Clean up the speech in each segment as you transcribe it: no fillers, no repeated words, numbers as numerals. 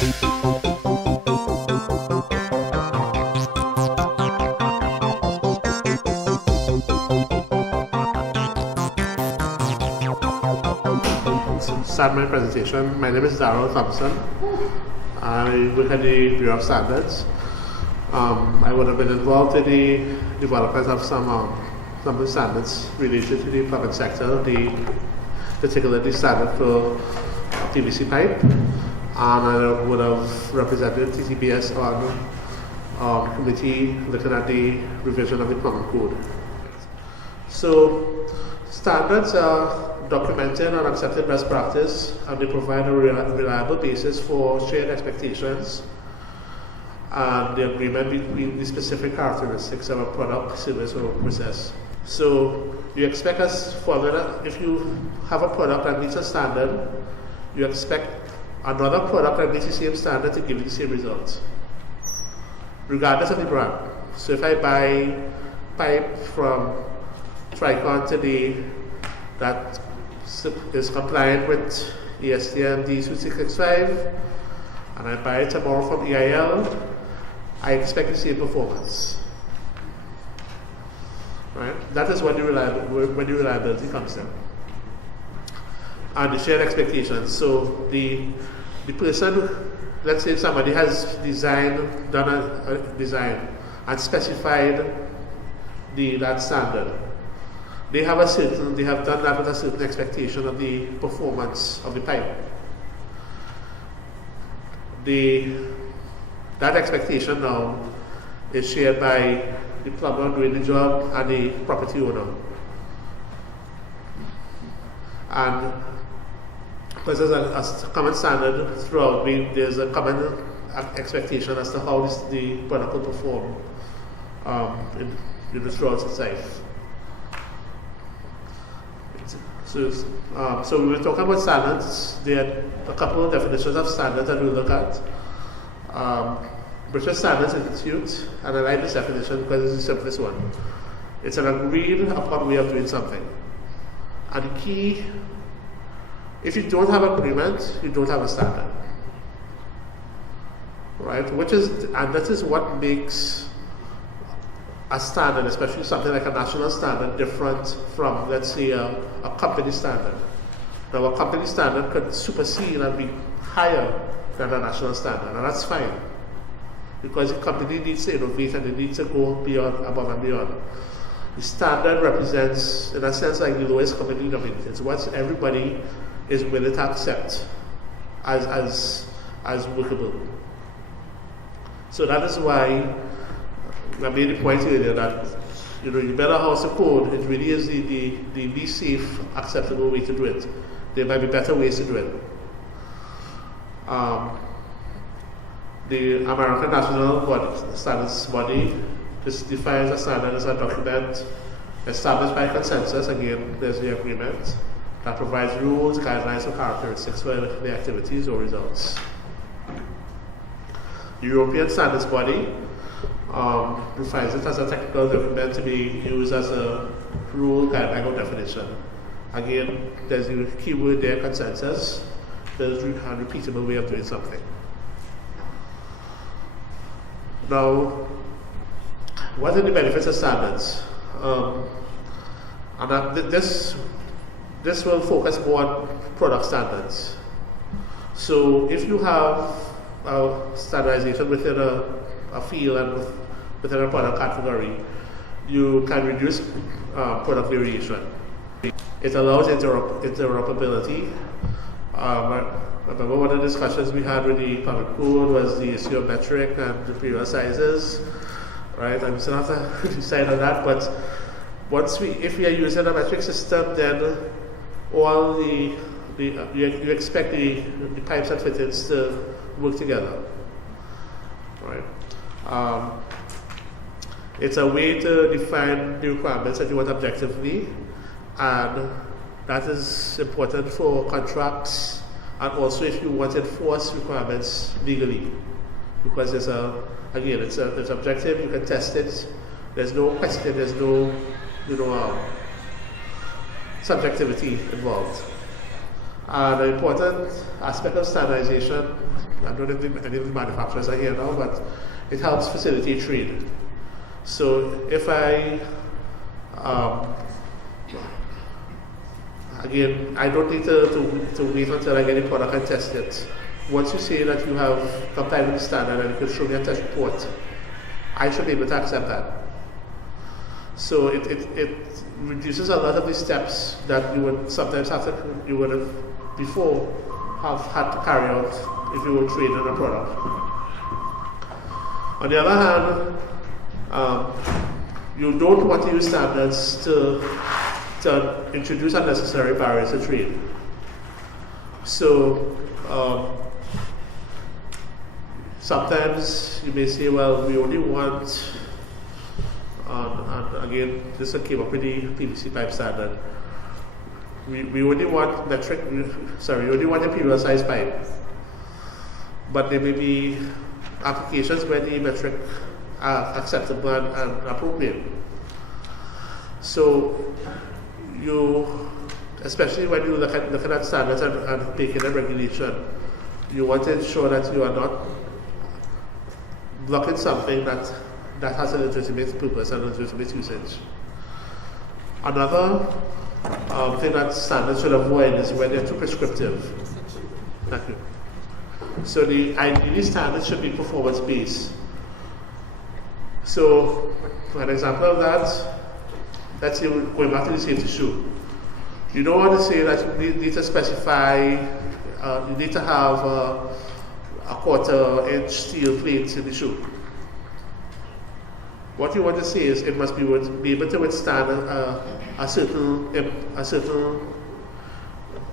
Start my presentation. My name is Darrell Thompson. I work at the Bureau of Standards. I would have been involved in the development of some of the standards related to the plumbing sector, particularly standard for PVC pipe, and I would have represented TTBS on committee looking at the revision of the plumbing code. So standards are documented and accepted best practice, and they provide a reliable basis for shared expectations and the agreement between the specific characteristics of a product, service, or process. So you expect us, if you have a product that meets a standard, you expect another product that meets the same standard to give you the same results, regardless of the brand. So if I buy pipe from Tricon today that is compliant with ESTM D2665, and I buy it tomorrow from EIL, I expect the same performance. Right? That is when the reliability comes in. And the shared expectations. So the person, let's say somebody has done a design and specified that standard. They have done that with a certain expectation of the performance of the pipe. That expectation now is shared by the plumber doing the job and the property owner. And because there's a common standard throughout, there's a common expectation as to how the product will perform throughout its life. So we were talking about standards. There are a couple of definitions of standards that we'll look at. British Standards Institute, and I like this definition because it's the simplest one. It's an agreed upon way of doing something. And the key, if you don't have agreement, you don't have a standard. Right? And that is what makes a standard, especially something like a national standard, different from, let's say, a company standard. Now, a company standard could supersede and be higher than a national standard, and that's fine, because the company needs to innovate and they need to go above and beyond. The standard represents, in a sense, like the lowest common denominator. It's what everybody is willing to accept as workable. So that is why I made the point earlier that you better house the code. It really is the least safe, acceptable way to do it. There might be better ways to do it. The American National Standards Body defines a standard as a document established by consensus. Again, there's the agreement that provides rules, guidelines, or characteristics for the activities or results. The European Standards Body defines it as a technical document to be used as a rule, guideline, or definition. Again, there's the key word there, consensus. There's a repeatable way of doing something. Now, what are the benefits of standards? This will focus more on product standards. So if you have standardization within a field and within a product category, you can reduce product variation. It allows interoperability. I remember one of the discussions we had with the public code was the issue of metric and the period sizes. Right? I'm still have to decide on that, but if we are using a metric system, then all you expect the pipes and fittings to work together. Right? It's a way to define the requirements that you want objectively, and that is important for contracts, and also if you want to enforce requirements legally, because it's objective. You can test it. There's no question. There's no subjectivity involved. The important aspect of standardization I don't know if any of the manufacturers are here now, but it helps facilitate trade. So if I, again, I don't need to wait until I get a product and test it. Once you say that you have complied with the standard and you can show me a test report, I should be able to accept that. So it reduces a lot of the steps that you would sometimes you would have before have had to carry out if you were trading a product. On the other hand, you don't want to use standards to introduce unnecessary barriers to trade. So sometimes you may say, well, we only want, and again, this came up with the PVC pipe standard. We only want we only want a imperial size pipe. But there may be applications where the metric are acceptable and appropriate. So especially when you look at standards and making a regulation, you want to ensure that you are not blocking something that has a legitimate purpose and legitimate usage. Another thing that standards should avoid is when they're too prescriptive. Thank you. So ideally standards should be performance-based. So for an example of that, let's say we're going back to the safety shoe. You don't want to say that you need to specify, you need to have a 1/4-inch steel plate in the shoe. What you want to say is it must be able to withstand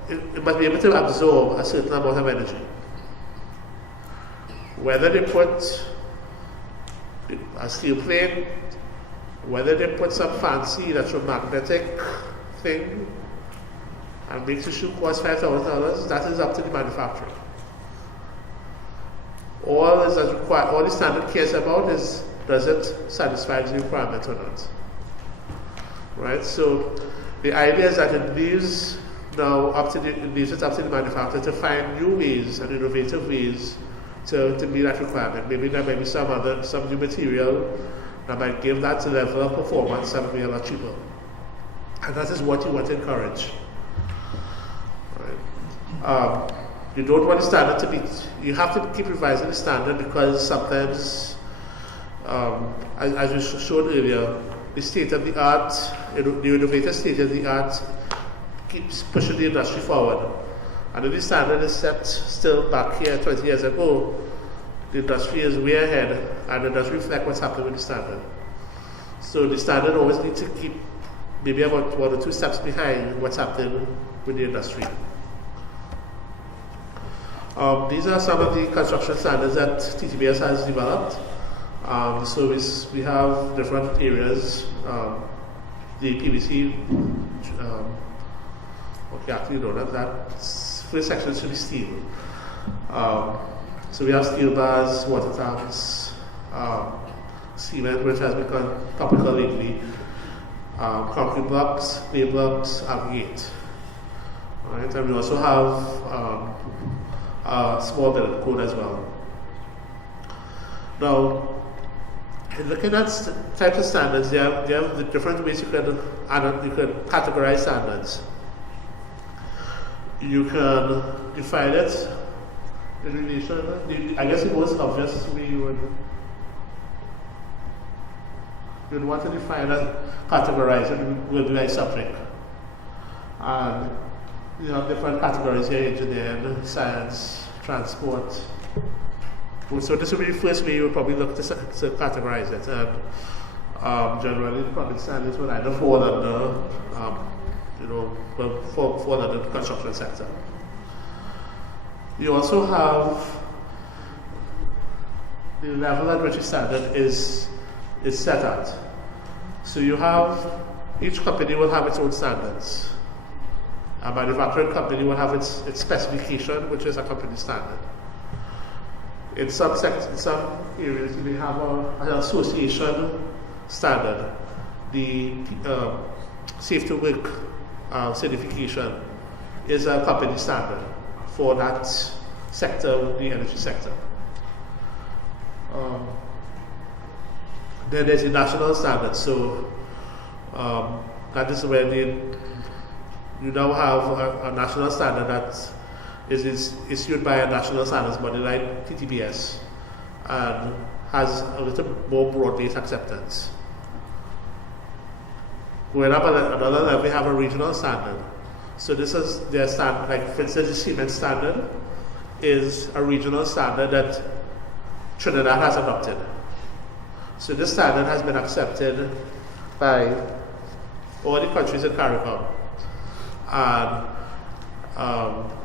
it must be able to absorb a certain amount of energy. Whether they put a steel plate, whether they put some fancy electromagnetic thing and makes the shoe cost $5,000, that is up to the manufacturer. All the standard cares about is, does it satisfy the requirement or not? Right? So the idea is that it leaves it up to the manufacturer to find new ways and innovative ways to meet that requirement. Maybe there might be some new material that might give that level of performance that will be a lot cheaper. And that is what you want to encourage. Right? You don't want the standard to be, you have to keep revising the standard because sometimes, as we showed earlier, the state of the art, the innovative state of the art keeps pushing the industry forward. And if the standard is set still back here 20 years ago, the industry is way ahead and it doesn't reflect what's happening with the standard. So the standard always needs to keep maybe about 1 or 2 steps behind what's happening with the industry. These are some of the construction standards that TTBS has developed. So we have different areas. The PVC, okay, actually no, not that. First section should be steel. So we have steel bars, water tanks, cement, which has become topical lately, concrete blocks, clay blocks, aggregate. Right? And we also have small building code as well. Now, in looking at types of standards, there are the different ways you could categorize standards. You can define it in relation. I guess the most obvious way you'd want to define and categorize it will be like subject. And you have different categories here: engineering, science, transport. So this would be the first way you would probably look to categorize it. And generally, the public standards would either fall under, fall under the construction sector. You also have the level at which a standard is set at. So you have, each company will have its own standards. A manufacturing company will have its specification, which is a company standard. In some areas, you may have an association standard. The Safe to Work certification is a company standard for that sector, the energy sector. Then there's the national standards. So that is where you now have a national standard that is issued by a national standards body like TTBS and has a little more broad-based acceptance. Going up at another level, we have a regional standard. So this is their standard, like for instance, the cement standard is a regional standard that Trinidad has adopted. So this standard has been accepted by all the countries in CARICOM. And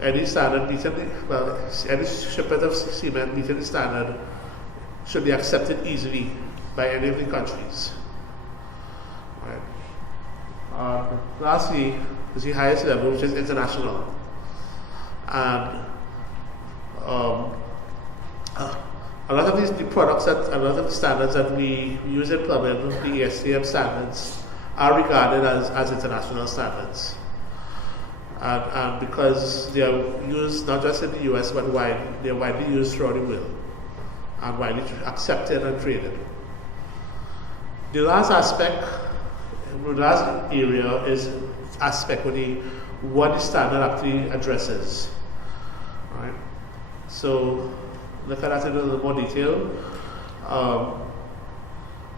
any standard meeting, any shipment of cement meeting the standard should be accepted easily by any of the countries. Right. Lastly, is the highest level, which is international. And a lot of the products that, a lot of the standards that we use in plumbing, the ASTM standards, are regarded as international standards. And because they are used not just in the US, but they are widely used throughout the world and widely accepted and traded. The last aspect, the last area is aspect of what the standard actually addresses. Right? So look at that in a little more detail.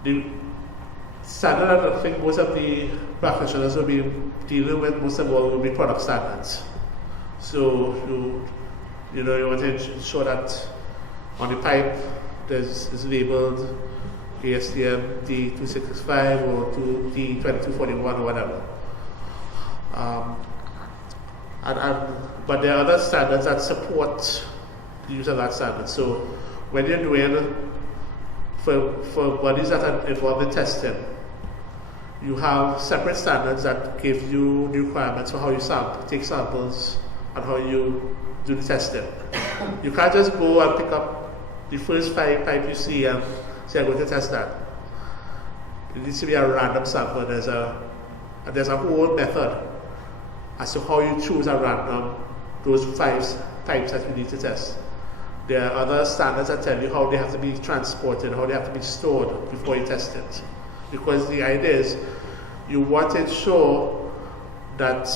The standard that I think most of the practitioners will be dealing with most of all will be product standards. So you want to ensure that on the pipe is labeled ASTM D265 or D2241 or whatever. But there are other standards that support the use of that standard. So when you're doing for bodies that are involved in testing, you have separate standards that give you the requirements for how you take samples and how you do the testing. You can't just go and pick up the first pipe you see and say, I'm going to test that. It needs to be a random sample. There's a whole method as to how you choose at random those 5 pipes that you need to test. There are other standards that tell you how they have to be transported, how they have to be stored before you test it. Because the idea is you want to ensure that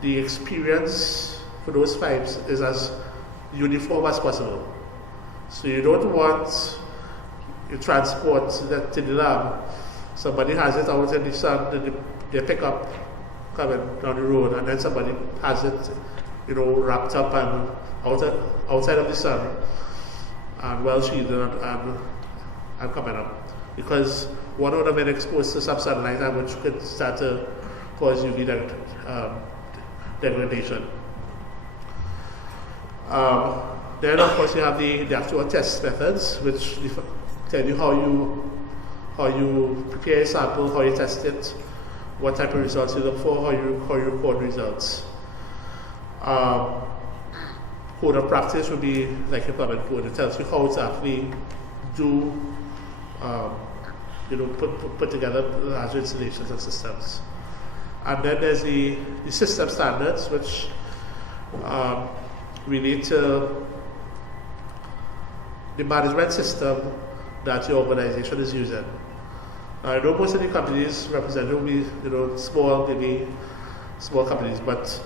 the experience for those pipes is as uniform as possible. So you don't want you transport that to the lab, somebody has it out in the sun, they pick up coming down the road, and then somebody has it, wrapped up and outside of the sun and well shielded and coming up. Because one would have been exposed to some sunlight, which could start to cause UV degradation. Then of course you have the actual test methods, which tell you how you prepare a sample, how you test it, what type of results you look for, how you record results. Code of practice would be like a plumbing code. It tells you how to actually do, put together large installations and systems. And then there's the system standards, which relate to the management system that your organization is using. I know most of the companies represented will be, small companies, but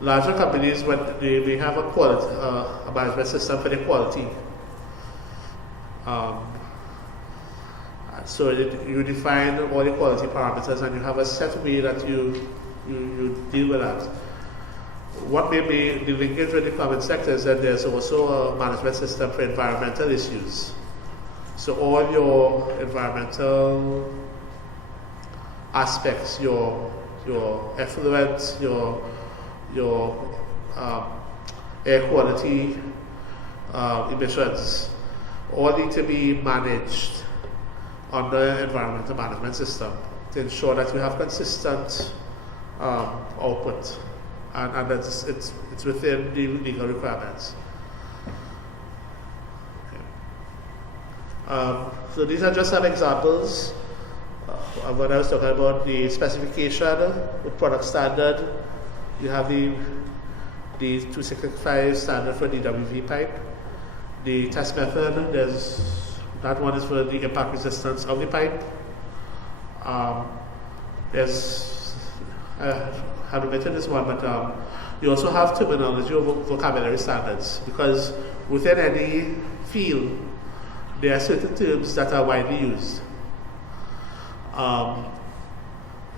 larger companies, when they have a management system for their quality. So you define all the quality parameters, and you have a set way that you deal with that. What may be the linkage with the common sector is that there's also a management system for environmental issues. So all your environmental aspects, your effluent, your air quality emissions, all need to be managed under environmental management system to ensure that you have consistent output and that it's within the legal requirements. So these are just some examples of what I was talking about. The specification, the product standard. You have the 265 standard for DWV pipe. The test method, that one is for the impact resistance of the pipe. I had omitted this one, but you also have terminology or vocabulary standards, because within any field there are certain terms that are widely used.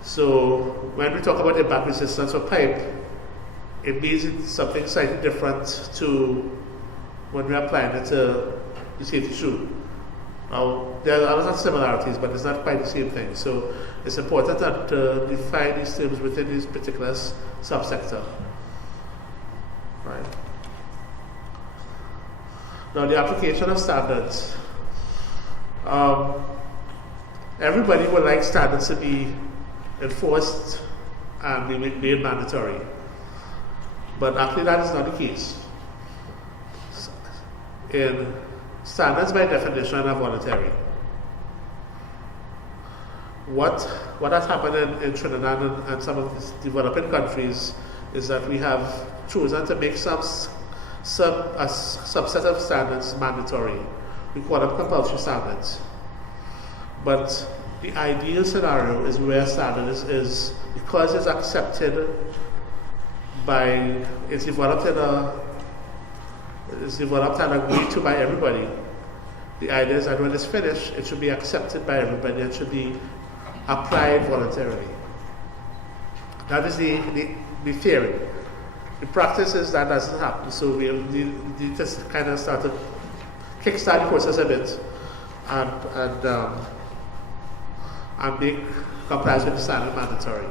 So when we talk about impact resistance of pipe, it means it's something slightly different to when we are applying it to the safety shoe. Now, there are a lot of similarities, but it's not quite the same thing. So it's important to define these terms within this particular subsector. Right. Now, the application of standards. Everybody would like standards to be enforced and be made mandatory. But actually that is not the case. Standards by definition are voluntary. What has happened in Trinidad and some of these developing countries is that we have chosen to make a subset of standards mandatory. We call them compulsory standards. But the ideal scenario is where standards is because it's accepted it's developed and agreed to by everybody. The idea is that when it's finished, it should be accepted by everybody and should be applied voluntarily. That is the theory. The practice is that doesn't happen, so we need to kind of start to kickstart the process a bit and make compliance with the standard mandatory.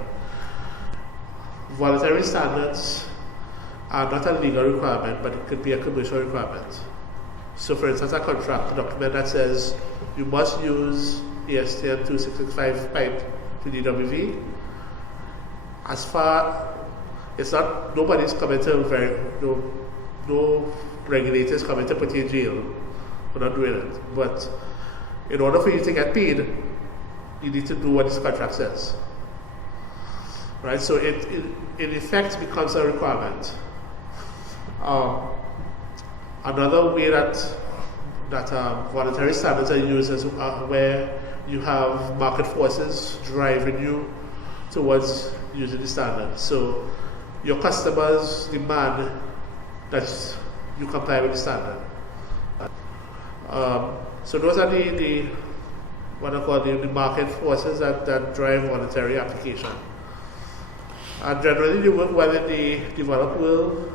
Voluntary standards are not a legal requirement, but it could be a commercial requirement. So for instance, a contract document that says you must use ESTM 2665 pipe to DWV. As far, it's not, nobody's coming to no regulators coming to put you in jail for not doing it. But in order for you to get paid, you need to do what this contract says. Right, so it in effect becomes a requirement. Another way that voluntary standards are used is where you have market forces driving you towards using the standard. So your customers demand that you comply with the standard. So those are the what I call the market forces that drive voluntary application. And generally, you work well in the developed world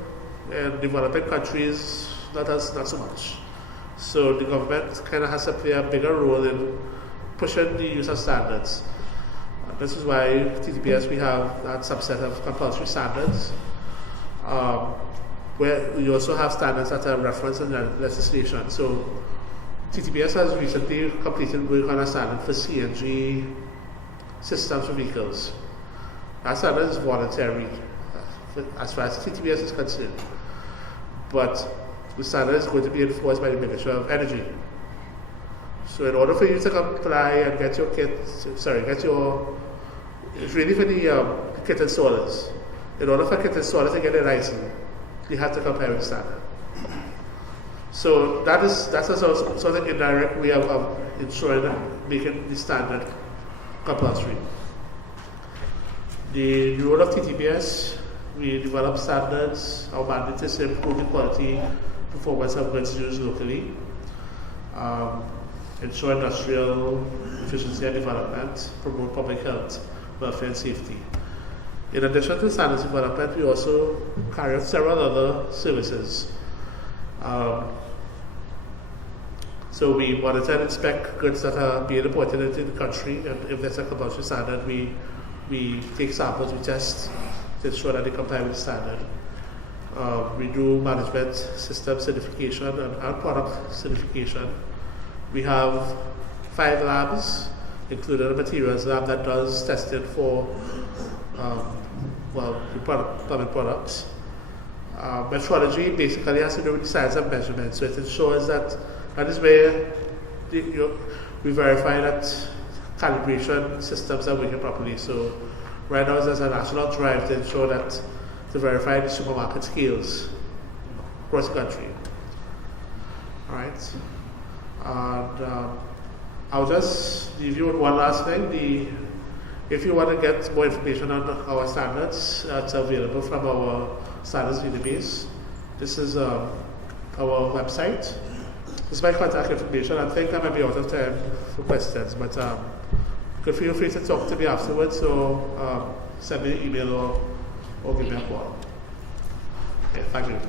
and developing countries, not so much. So the government kind of has to play a bigger role in pushing the use of standards. This is why TTPS we have that subset of compulsory standards, where we also have standards that are referenced in legislation. So TTPS has recently completed work on a standard for CNG systems for vehicles. That standard is voluntary as far as TTPS is concerned, but the standard is going to be enforced by the Ministry of Energy. So in order for you to comply and get your it's really for the kit installers. In order for kit installers to get a license, you have to comply with the standard. So that's a sort of indirect way of ensuring that making the standard compulsory. The role of TTPS, we develop standards. Our mandate is to improve the quality performance of goods used locally, ensure industrial efficiency and development, promote public health, welfare and safety. In addition to standards development, we also carry out several other services. So we monitor and inspect goods that are being imported into the country, and if there's a compulsory standard, we take samples, we test to ensure that they comply with the standard. We do management system certification and product certification. We have 5 labs, including a materials lab that does testing for plumbing products. Metrology basically has to do with the science of measurement, so it ensures that is where we verify that calibration systems are working properly. So right now there's a national drive to ensure that to verify the supermarket scales across the country. right? And I'll just leave you with one last thing. If you want to get more information on our standards, it's available from our standards database. This is our website. This is my contact information. I think I might be out of time for questions, but you can feel free to talk to me afterwards, or send me an email or give me a call. Okay, thank you.